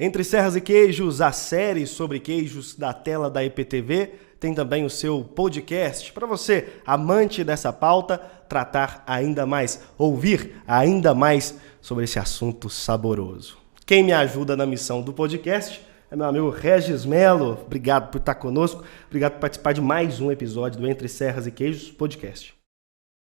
Entre Serras e Queijos, a série sobre queijos da tela da IPTV, tem também o seu podcast para você, amante dessa pauta, tratar ainda mais, ouvir ainda mais sobre esse assunto saboroso. Quem me ajuda na missão do podcast é meu amigo Regis Melo. Obrigado por estar conosco, obrigado por participar de mais um episódio do Entre Serras e Queijos podcast.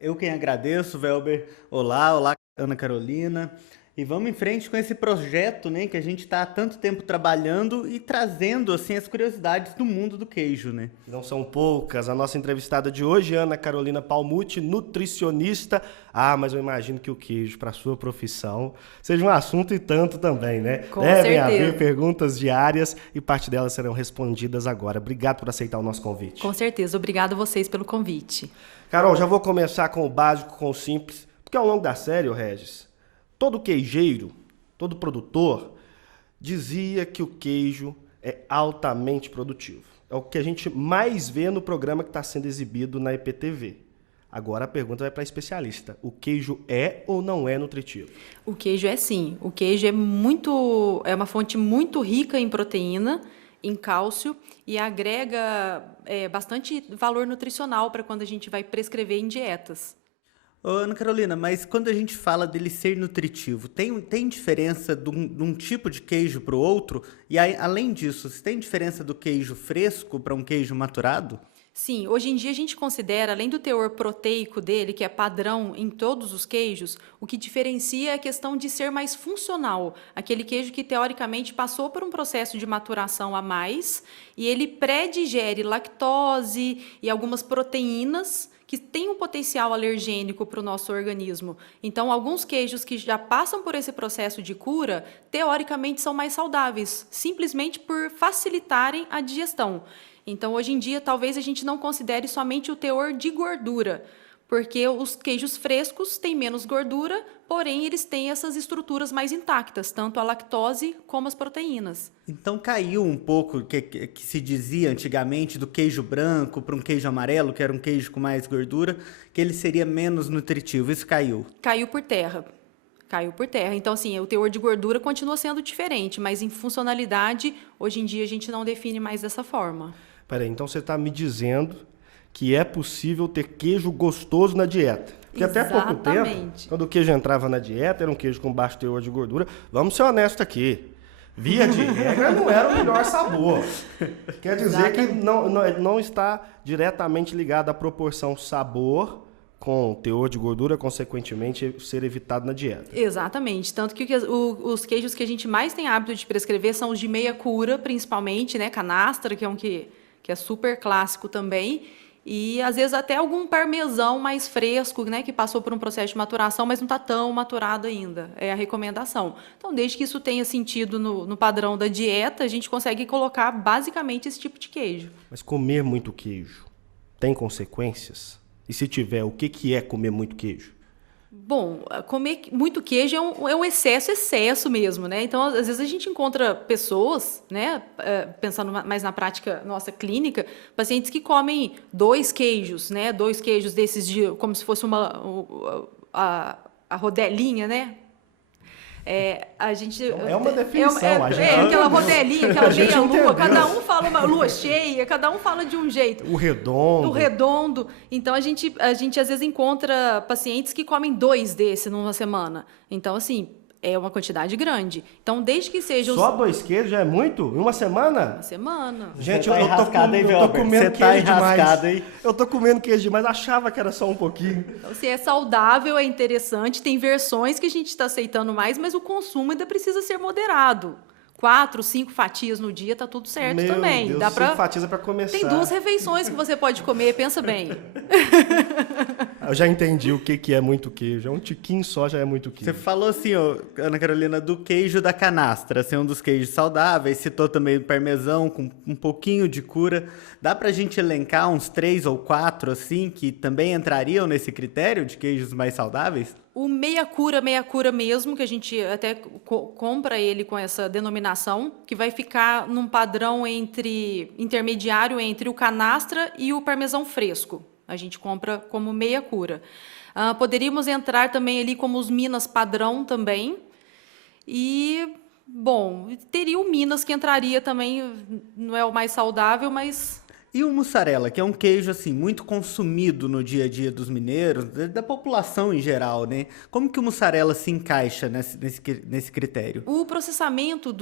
Eu quem agradeço, Velber. Olá, Ana Carolina. E vamos em frente com esse projeto, né, que a gente está há tanto tempo trabalhando e trazendo assim, as curiosidades do mundo do queijo. Né? Não são poucas. A nossa entrevistada de hoje, Ana Carolina Palmucci, nutricionista. Mas eu imagino que o queijo, para a sua profissão, seja um assunto e tanto também, né? Com Devem certeza. haver perguntas diárias e parte delas serão respondidas agora. Obrigado por aceitar o nosso convite. Com certeza. Obrigado a vocês pelo convite. Carol, já vou começar com o básico, com o simples, porque ao longo da série, Regis, todo queijeiro, todo produtor, dizia que o queijo é altamente produtivo. É o que a gente mais vê no programa que está sendo exibido na IPTV. Agora a pergunta vai para a especialista. O queijo é ou não é nutritivo? O queijo é sim. O queijo é uma fonte muito rica em proteína, em cálcio e agrega bastante valor nutricional para quando a gente vai prescrever em dietas. Ô, Ana Carolina, mas quando a gente fala dele ser nutritivo, tem diferença de um tipo de queijo para o outro? E além disso, tem diferença do queijo fresco para um queijo maturado? Sim, hoje em dia a gente considera, além do teor proteico dele, que é padrão em todos os queijos, o que diferencia é a questão de ser mais funcional. Aquele queijo que, teoricamente, passou por um processo de maturação a mais e ele pré-digere lactose e algumas proteínas que têm um potencial alergênico para o nosso organismo. Então, alguns queijos que já passam por esse processo de cura, teoricamente, são mais saudáveis, simplesmente por facilitarem a digestão. Então, hoje em dia, talvez a gente não considere somente o teor de gordura, porque os queijos frescos têm menos gordura, porém eles têm essas estruturas mais intactas, tanto a lactose como as proteínas. Então caiu um pouco o que se dizia antigamente do queijo branco para um queijo amarelo, que era um queijo com mais gordura, que ele seria menos nutritivo. Isso caiu? Caiu por terra. Então, assim, o teor de gordura continua sendo diferente, mas em funcionalidade, hoje em dia, a gente não define mais dessa forma. Peraí, então você está me dizendo que é possível ter queijo gostoso na dieta? Porque até pouco tempo, quando o queijo entrava na dieta, era um queijo com baixo teor de gordura. Vamos ser honestos aqui. Via de regra, não era o melhor sabor. Quer dizer que não está diretamente ligado à proporção sabor com teor de gordura, consequentemente, ser evitado na dieta. Exatamente. Tanto que os queijos que a gente mais tem hábito de prescrever são os de meia cura, principalmente, né? Canastra, que é um que é super clássico também. E, às vezes, até algum parmesão mais fresco, né? Que passou por um processo de maturação, mas não está tão maturado ainda. É a recomendação. Então, desde que isso tenha sentido no padrão da dieta, a gente consegue colocar, basicamente, esse tipo de queijo. Mas comer muito queijo tem consequências? E se tiver, o que é comer muito queijo? Bom, comer muito queijo é um excesso mesmo, né? Então, às vezes a gente encontra pessoas, né, pensando mais na prática nossa clínica, pacientes que comem 2 queijos, né? 2 queijos desses como se fosse a rodelinha, né? É uma definição. Aquela rodelinha, aquela meia-lua, cada um fala uma lua cheia, cada um fala de um jeito. O redondo. Então, a gente às vezes encontra pacientes que comem 2 desses numa semana. Então, assim, é uma quantidade grande. Então, desde que seja... Só 2 queijos já é muito? Em uma semana? Uma semana. Gente, eu tô comendo queijo demais. Eu tô comendo queijo demais, achava que era só um pouquinho. Então, se é saudável, é interessante. Tem versões que a gente está aceitando mais, mas o consumo ainda precisa ser moderado. 4, 5 fatias no dia, tá tudo certo também. Meu Deus, 5 fatias é para começar. Tem 2 refeições que você pode comer, pensa bem. Eu já entendi o que é muito queijo. É um tiquinho só, já é muito queijo. Você falou assim, Ana Carolina, do queijo da canastra, ser um dos queijos saudáveis, citou também o parmesão com um pouquinho de cura. Dá pra gente elencar uns 3 ou 4, assim, que também entrariam nesse critério de queijos mais saudáveis? O meia cura mesmo, que a gente até compra ele com essa denominação, que vai ficar num padrão intermediário entre o canastra e o parmesão fresco. A gente compra como meia cura. Poderíamos entrar também ali como os Minas padrão também. E Bom, teria o Minas que entraria também, não é o mais saudável, mas... E o mussarela, que é um queijo assim muito consumido no dia a dia dos mineiros, da população em geral, né? Como que o mussarela se encaixa nesse critério? O processamento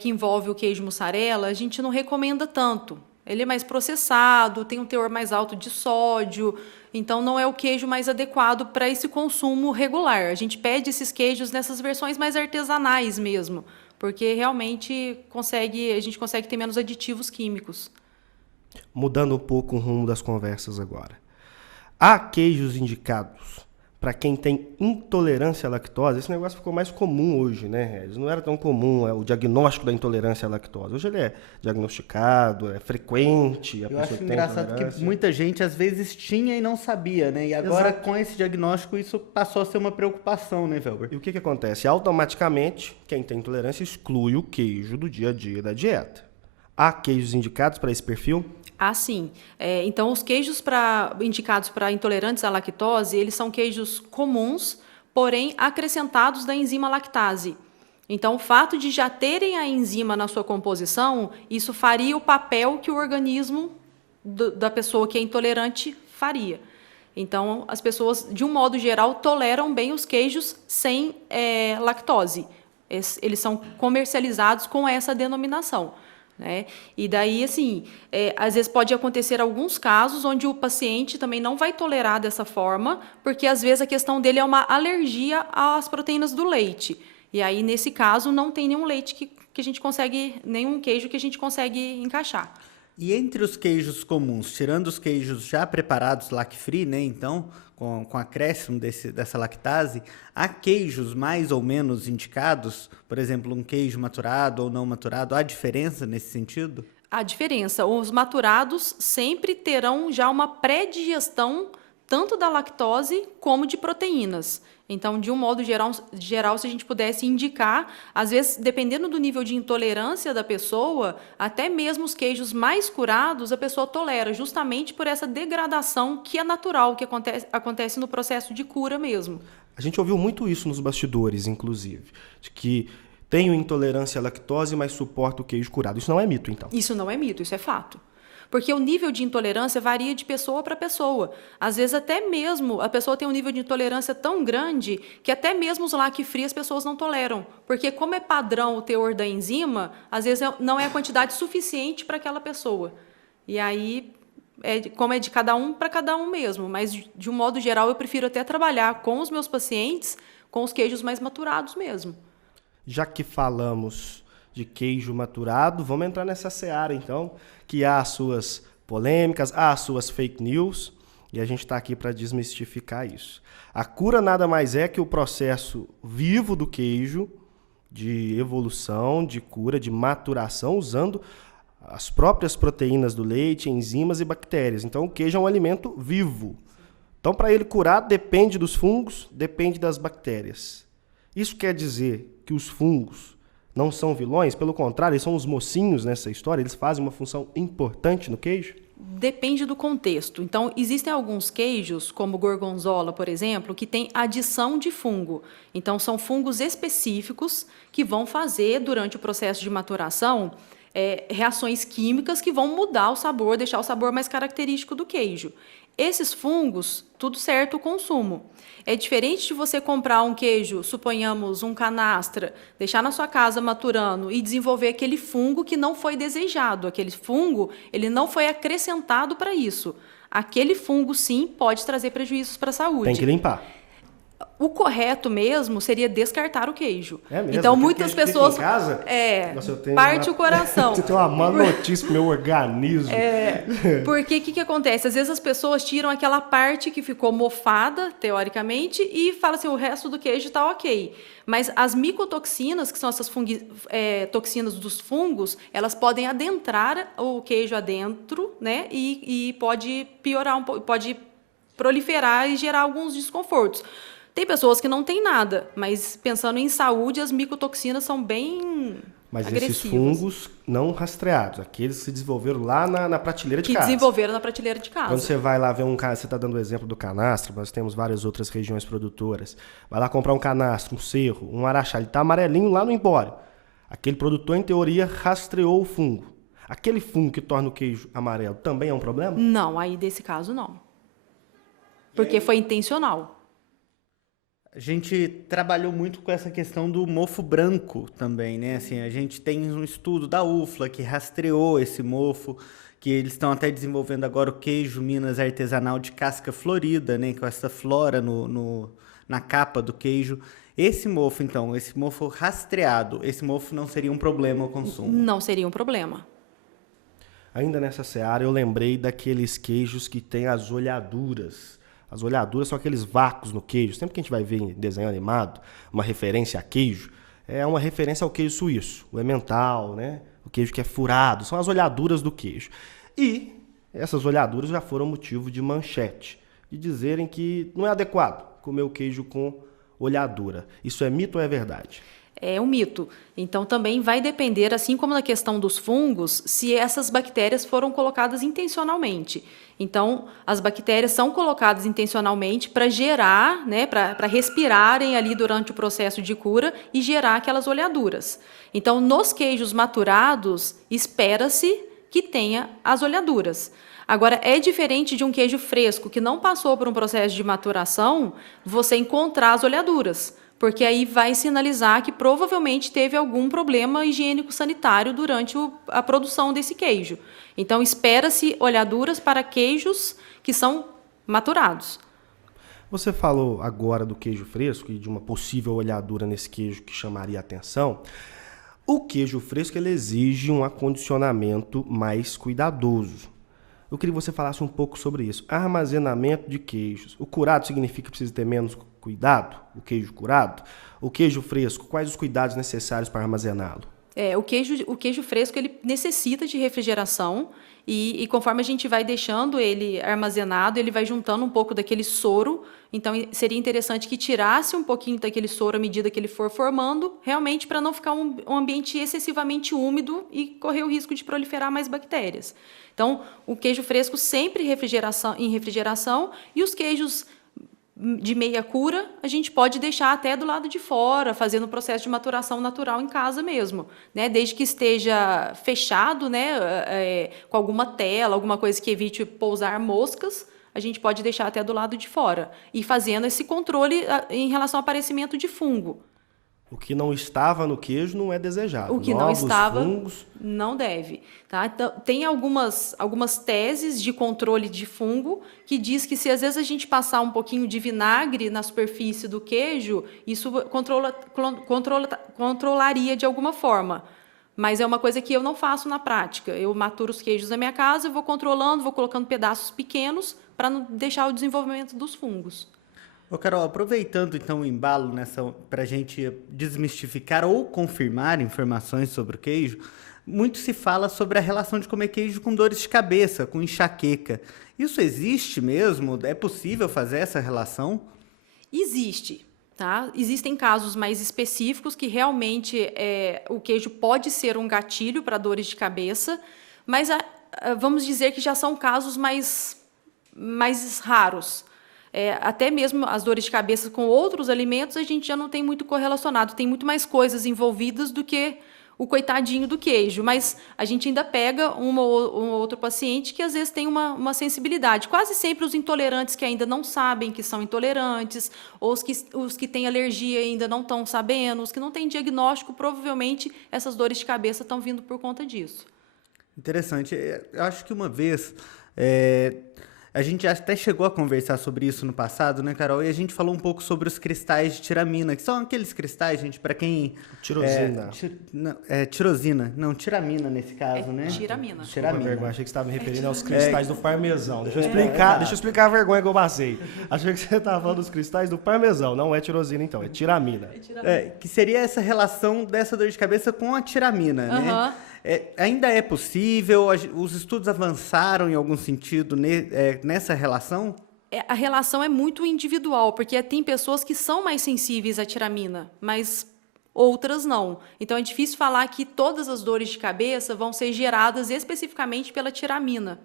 que envolve o queijo mussarela, a gente não recomenda tanto. Ele é mais processado, tem um teor mais alto de sódio, então não é o queijo mais adequado para esse consumo regular. A gente pede esses queijos nessas versões mais artesanais mesmo, porque realmente a gente consegue ter menos aditivos químicos. Mudando um pouco o rumo das conversas agora. Há queijos indicados para quem tem intolerância à lactose? Esse negócio ficou mais comum hoje, né, Regis? Não era tão comum o diagnóstico da intolerância à lactose. Hoje ele é diagnosticado, é frequente. Eu acho engraçado que muita gente às vezes tinha e não sabia, né? E agora, com esse diagnóstico, isso passou a ser uma preocupação, né, Velber? E o que acontece? Automaticamente, quem tem intolerância exclui o queijo do dia a dia da dieta. Há queijos indicados para esse perfil? Ah, sim. Então, os queijos indicados para intolerantes à lactose, eles são queijos comuns, porém acrescentados da enzima lactase. Então, o fato de já terem a enzima na sua composição, isso faria o papel que o organismo da pessoa que é intolerante faria. Então, as pessoas, de um modo geral, toleram bem os queijos sem lactose. Eles são comercializados com essa denominação. Né? E daí, assim, às vezes pode acontecer alguns casos onde o paciente também não vai tolerar dessa forma, porque às vezes a questão dele é uma alergia às proteínas do leite. E aí, nesse caso, não tem nenhum leite que a gente consegue, nenhum queijo que a gente consegue encaixar. E entre os queijos comuns, tirando os queijos já preparados lac-free, né, então, com acréscimo dessa lactase, há queijos mais ou menos indicados? Por exemplo, um queijo maturado ou não maturado, há diferença nesse sentido? Há diferença. Os maturados sempre terão já uma pré-digestão tanto da lactose como de proteínas. Então, de um modo geral, se a gente pudesse indicar, às vezes, dependendo do nível de intolerância da pessoa, até mesmo os queijos mais curados, a pessoa tolera, justamente por essa degradação que é natural, que acontece no processo de cura mesmo. A gente ouviu muito isso nos bastidores, inclusive, de que tenho intolerância à lactose, mas suporto o queijo curado. Isso não é mito, então? Isso não é mito, isso é fato. Porque o nível de intolerância varia de pessoa para pessoa. Às vezes, até mesmo, a pessoa tem um nível de intolerância tão grande que até mesmo os lac-free as pessoas não toleram. Porque como é padrão o teor da enzima, às vezes não é a quantidade suficiente para aquela pessoa. E aí, como é de cada um para cada um mesmo. Mas, de um modo geral, eu prefiro até trabalhar com os meus pacientes com os queijos mais maturados mesmo. Já que falamos de queijo maturado, vamos entrar nessa seara, então, que há as suas polêmicas, há as suas fake news, e a gente está aqui para desmistificar isso. A cura nada mais é que o processo vivo do queijo, de evolução, de cura, de maturação, usando as próprias proteínas do leite, enzimas e bactérias. Então, o queijo é um alimento vivo. Então, para ele curar, depende dos fungos, depende das bactérias. Isso quer dizer que os fungos não são vilões, pelo contrário, eles são os mocinhos nessa história, eles fazem uma função importante no queijo? Depende do contexto. Então, existem alguns queijos, como o gorgonzola, por exemplo, que tem adição de fungo. Então, são fungos específicos que vão fazer, durante o processo de maturação, reações químicas que vão mudar o sabor, deixar o sabor mais característico do queijo. Esses fungos, tudo certo o consumo. É diferente de você comprar um queijo, suponhamos um canastra, deixar na sua casa maturando e desenvolver aquele fungo que não foi desejado. Aquele fungo, ele não foi acrescentado para isso. Aquele fungo, sim, pode trazer prejuízos para a saúde. Tem que limpar. O correto mesmo seria descartar o queijo. É mesmo? Então, muitas pessoas... Fica em casa? Nossa, parte o coração. Você tem uma má notícia pro meu organismo. Porque o que acontece? Às vezes as pessoas tiram aquela parte que ficou mofada, teoricamente, e falam assim, o resto do queijo está ok. Mas as micotoxinas, que são essas toxinas dos fungos, elas podem adentrar o queijo adentro, né? E pode piorar pode proliferar e gerar alguns desconfortos. Tem pessoas que não têm nada, mas pensando em saúde, as micotoxinas são bem agressivas. Esses fungos não rastreados, aqueles que se desenvolveram lá na prateleira de casa. Que desenvolveram na prateleira de casa. Quando você vai lá ver você está dando o exemplo do canastro, nós temos várias outras regiões produtoras. Vai lá comprar um canastro, um cerro, um araxá, ele está amarelinho lá no empório. Aquele produtor, em teoria, rastreou o fungo. Aquele fungo que torna o queijo amarelo também é um problema? Não, aí desse caso não. Porque foi intencional. A gente trabalhou muito com essa questão do mofo branco também, né? Assim, a gente tem um estudo da UFLA que rastreou esse mofo, que eles estão até desenvolvendo agora o queijo Minas artesanal de casca florida, né? Com essa flora na capa do queijo. Esse mofo, então, esse mofo rastreado, esse mofo não seria um problema ao consumo? Não seria um problema. Ainda nessa seara, eu lembrei daqueles queijos que têm as olhaduras. As olhaduras são aqueles vácuos no queijo. Sempre que a gente vai ver em desenho animado uma referência a queijo, é uma referência ao queijo suíço, o emmental, né? O queijo que é furado, são as olhaduras do queijo. E essas olhaduras já foram motivo de manchete, de dizerem que não é adequado comer o queijo com olhadura. Isso é mito ou é verdade? É um mito. Então, também vai depender, assim como na questão dos fungos, se essas bactérias foram colocadas intencionalmente. Então, as bactérias são colocadas intencionalmente para gerar, né, para respirarem ali durante o processo de cura e gerar aquelas olhaduras. Então, nos queijos maturados, espera-se que tenha as olhaduras. Agora, é diferente de um queijo fresco que não passou por um processo de maturação, você encontrar as olhaduras, porque aí vai sinalizar que provavelmente teve algum problema higiênico-sanitário durante a produção desse queijo. Então, espera-se olhaduras para queijos que são maturados. Você falou agora do queijo fresco e de uma possível olhadura nesse queijo que chamaria a atenção. O queijo fresco ele exige um acondicionamento mais cuidadoso. Eu queria que você falasse um pouco sobre isso. Armazenamento de queijos. O curado significa que precisa ter menos cuidado? O queijo curado? O queijo fresco, quais os cuidados necessários para armazená-lo? O queijo fresco ele necessita de refrigeração e conforme a gente vai deixando ele armazenado, ele vai juntando um pouco daquele soro. Então, seria interessante que tirasse um pouquinho daquele soro à medida que ele for formando, realmente para não ficar um ambiente excessivamente úmido e correr o risco de proliferar mais bactérias. Então, o queijo fresco sempre em refrigeração e os queijos de meia cura, a gente pode deixar até do lado de fora, fazendo o processo de maturação natural em casa mesmo, né? Desde que esteja fechado, né? Com alguma tela, alguma coisa que evite pousar moscas, a gente pode deixar até do lado de fora. E fazendo esse controle em relação ao aparecimento de fungo. O que não estava no queijo não é desejado. O que não estava, não deve. Tá? Então, tem algumas teses de controle de fungo que diz que se às vezes a gente passar um pouquinho de vinagre na superfície do queijo, isso controlaria de alguma forma. Mas é uma coisa que eu não faço na prática. Eu maturo os queijos na minha casa, eu vou controlando, vou colocando pedaços pequenos para não deixar o desenvolvimento dos fungos. Ô Carol, aproveitando então o embalo para a gente desmistificar ou confirmar informações sobre o queijo, muito se fala sobre a relação de comer queijo com dores de cabeça, com enxaqueca. Isso existe mesmo? É possível fazer essa relação? Existe. Tá? Existem casos mais específicos que realmente o queijo pode ser um gatilho para dores de cabeça, mas vamos dizer que já são casos mais raros. Até mesmo as dores de cabeça com outros alimentos, a gente já não tem muito correlacionado. Tem muito mais coisas envolvidas do que o coitadinho do queijo. Mas a gente ainda pega um ou outro paciente que, às vezes, tem uma sensibilidade. Quase sempre os intolerantes que ainda não sabem que são intolerantes, ou os que têm alergia ainda não estão sabendo, os que não têm diagnóstico, provavelmente essas dores de cabeça estão vindo por conta disso. Interessante. Eu acho que uma vez... A gente até chegou a conversar sobre isso no passado, né, Carol? E a gente falou um pouco sobre os cristais de tiramina, que são aqueles cristais, gente, para quem... Tirosina. Tirosina. Não, tiramina nesse caso, né? Tiramina. Vergonha, achei que você estava me referindo aos cristais do parmesão. Deixa eu explicar a vergonha que eu passei. Achei que você estava falando dos cristais do parmesão. Não é tirosina, então, é tiramina. Que seria essa relação dessa dor de cabeça com a tiramina, né? Ainda é possível? Os estudos avançaram em algum sentido nessa relação? A relação é muito individual, porque tem pessoas que são mais sensíveis à tiramina, mas outras não. Então, é difícil falar que todas as dores de cabeça vão ser geradas especificamente pela tiramina.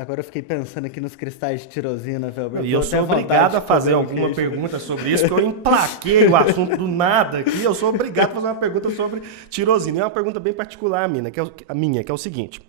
Agora eu fiquei pensando aqui nos cristais de tirosina, velho. E eu sou obrigado a fazer alguma pergunta sobre isso, porque eu emplaquei o assunto do nada aqui. Eu sou obrigado a fazer uma pergunta sobre tirosina. E é uma pergunta bem particular, a minha, que é o seguinte.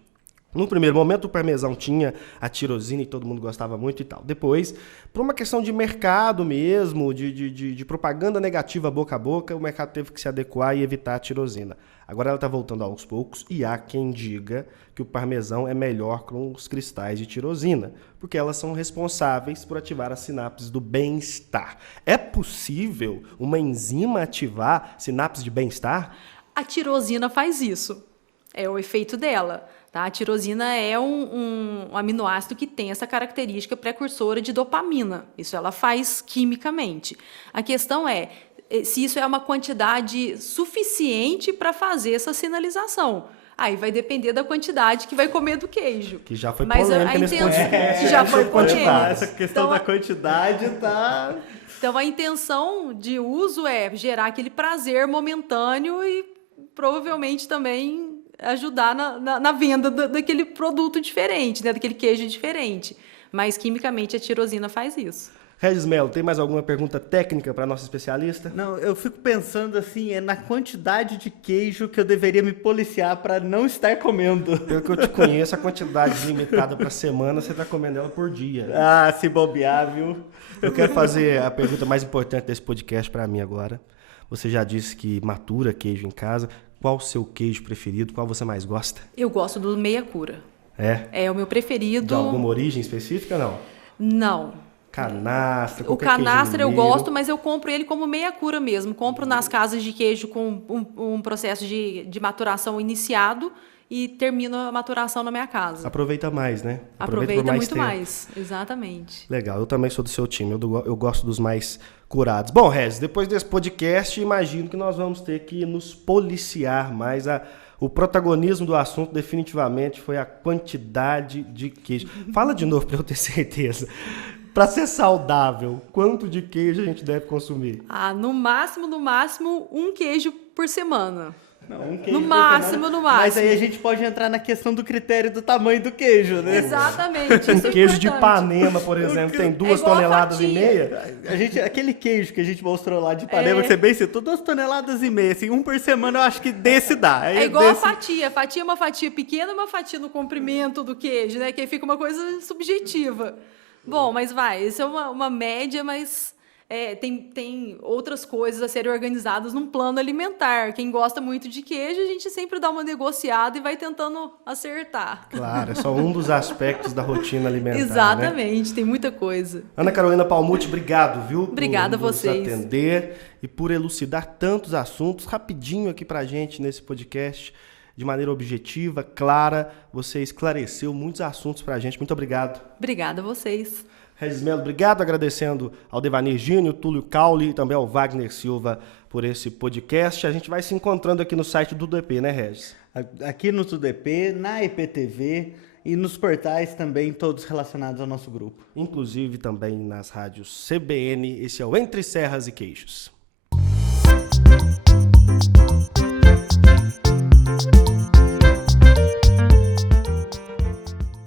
No primeiro momento, o parmesão tinha a tirosina e todo mundo gostava muito e tal. Depois, por uma questão de mercado mesmo, de propaganda negativa boca a boca, o mercado teve que se adequar e evitar a tirosina. Agora ela está voltando aos poucos e há quem diga que o parmesão é melhor com os cristais de tirosina, porque elas são responsáveis por ativar as sinapses do bem-estar. É possível uma enzima ativar sinapses de bem-estar? A tirosina faz isso. É o efeito dela. Tá? A tirosina é um aminoácido que tem essa característica precursora de dopamina. Isso ela faz quimicamente. A questão é se isso é uma quantidade suficiente para fazer essa sinalização. Aí vai depender da quantidade que vai comer do queijo. Que já foi polêmica nesse podcast. Já foi polêmica. Essa questão da quantidade tá... Então, a intenção de uso é gerar aquele prazer momentâneo e provavelmente também ajudar na venda daquele produto diferente, né? Daquele queijo diferente. Mas, quimicamente, a tirosina faz isso. Regis Melo, tem mais alguma pergunta técnica para a nossa especialista? Não, eu fico pensando assim, na quantidade de queijo que eu deveria me policiar para não estar comendo. Pelo que eu te conheço, a quantidade limitada para semana, você está comendo ela por dia. Ah, se bobear, viu? Eu quero fazer a pergunta mais importante desse podcast para mim agora. Você já disse que matura queijo em casa. Qual o seu queijo preferido? Qual você mais gosta? Eu gosto do meia cura. É o meu preferido. De alguma origem específica, não? Não. Canastra, o canastra eu gosto, mas eu compro ele como meia cura mesmo. Compro nas casas de queijo com um processo de maturação iniciado e termino a maturação na minha casa. Aproveita mais, né? Aproveita muito mais, exatamente. Legal, eu também sou do seu time, eu gosto dos mais curados. Bom, Regis, depois desse podcast, imagino que nós vamos ter que nos policiar mais. O protagonismo do assunto definitivamente foi a quantidade de queijo. Fala de novo para eu ter certeza. Para ser saudável, quanto de queijo a gente deve consumir? No máximo, um queijo por semana. Não, um queijo no máximo. Mas aí a gente pode entrar na questão do critério do tamanho do queijo, né? Exatamente. Um queijo de Ipanema, por exemplo, tem 2,5 toneladas. Aquele queijo que a gente mostrou lá de Ipanema, que você bem citou, 2,5 toneladas. Assim, um por semana eu acho que desse dá. É igual a fatia. Fatia é uma fatia pequena, uma fatia no comprimento do queijo, né? Que aí fica uma coisa subjetiva. Bom, mas isso é uma média, mas tem outras coisas a serem organizadas num plano alimentar. Quem gosta muito de queijo, a gente sempre dá uma negociada e vai tentando acertar. Claro, é só um dos aspectos da rotina alimentar. Exatamente, né? Tem muita coisa. Ana Carolina Palmucci, obrigado, viu? Obrigada a vocês. Por nos atender e por elucidar tantos assuntos rapidinho aqui pra gente nesse podcast. De maneira objetiva, clara, você esclareceu muitos assuntos pra gente. Muito obrigado. Obrigada a vocês. Regis Melo, obrigado. Agradecendo ao Devanir Gínio, Túlio Caule e também ao Wagner Silva por esse podcast. A gente vai se encontrando aqui no site do DP, né, Regis? Aqui no TUDP, na IPTV e nos portais também, todos relacionados ao nosso grupo. Inclusive também nas rádios CBN. Esse é o Entre Serras e Queijos.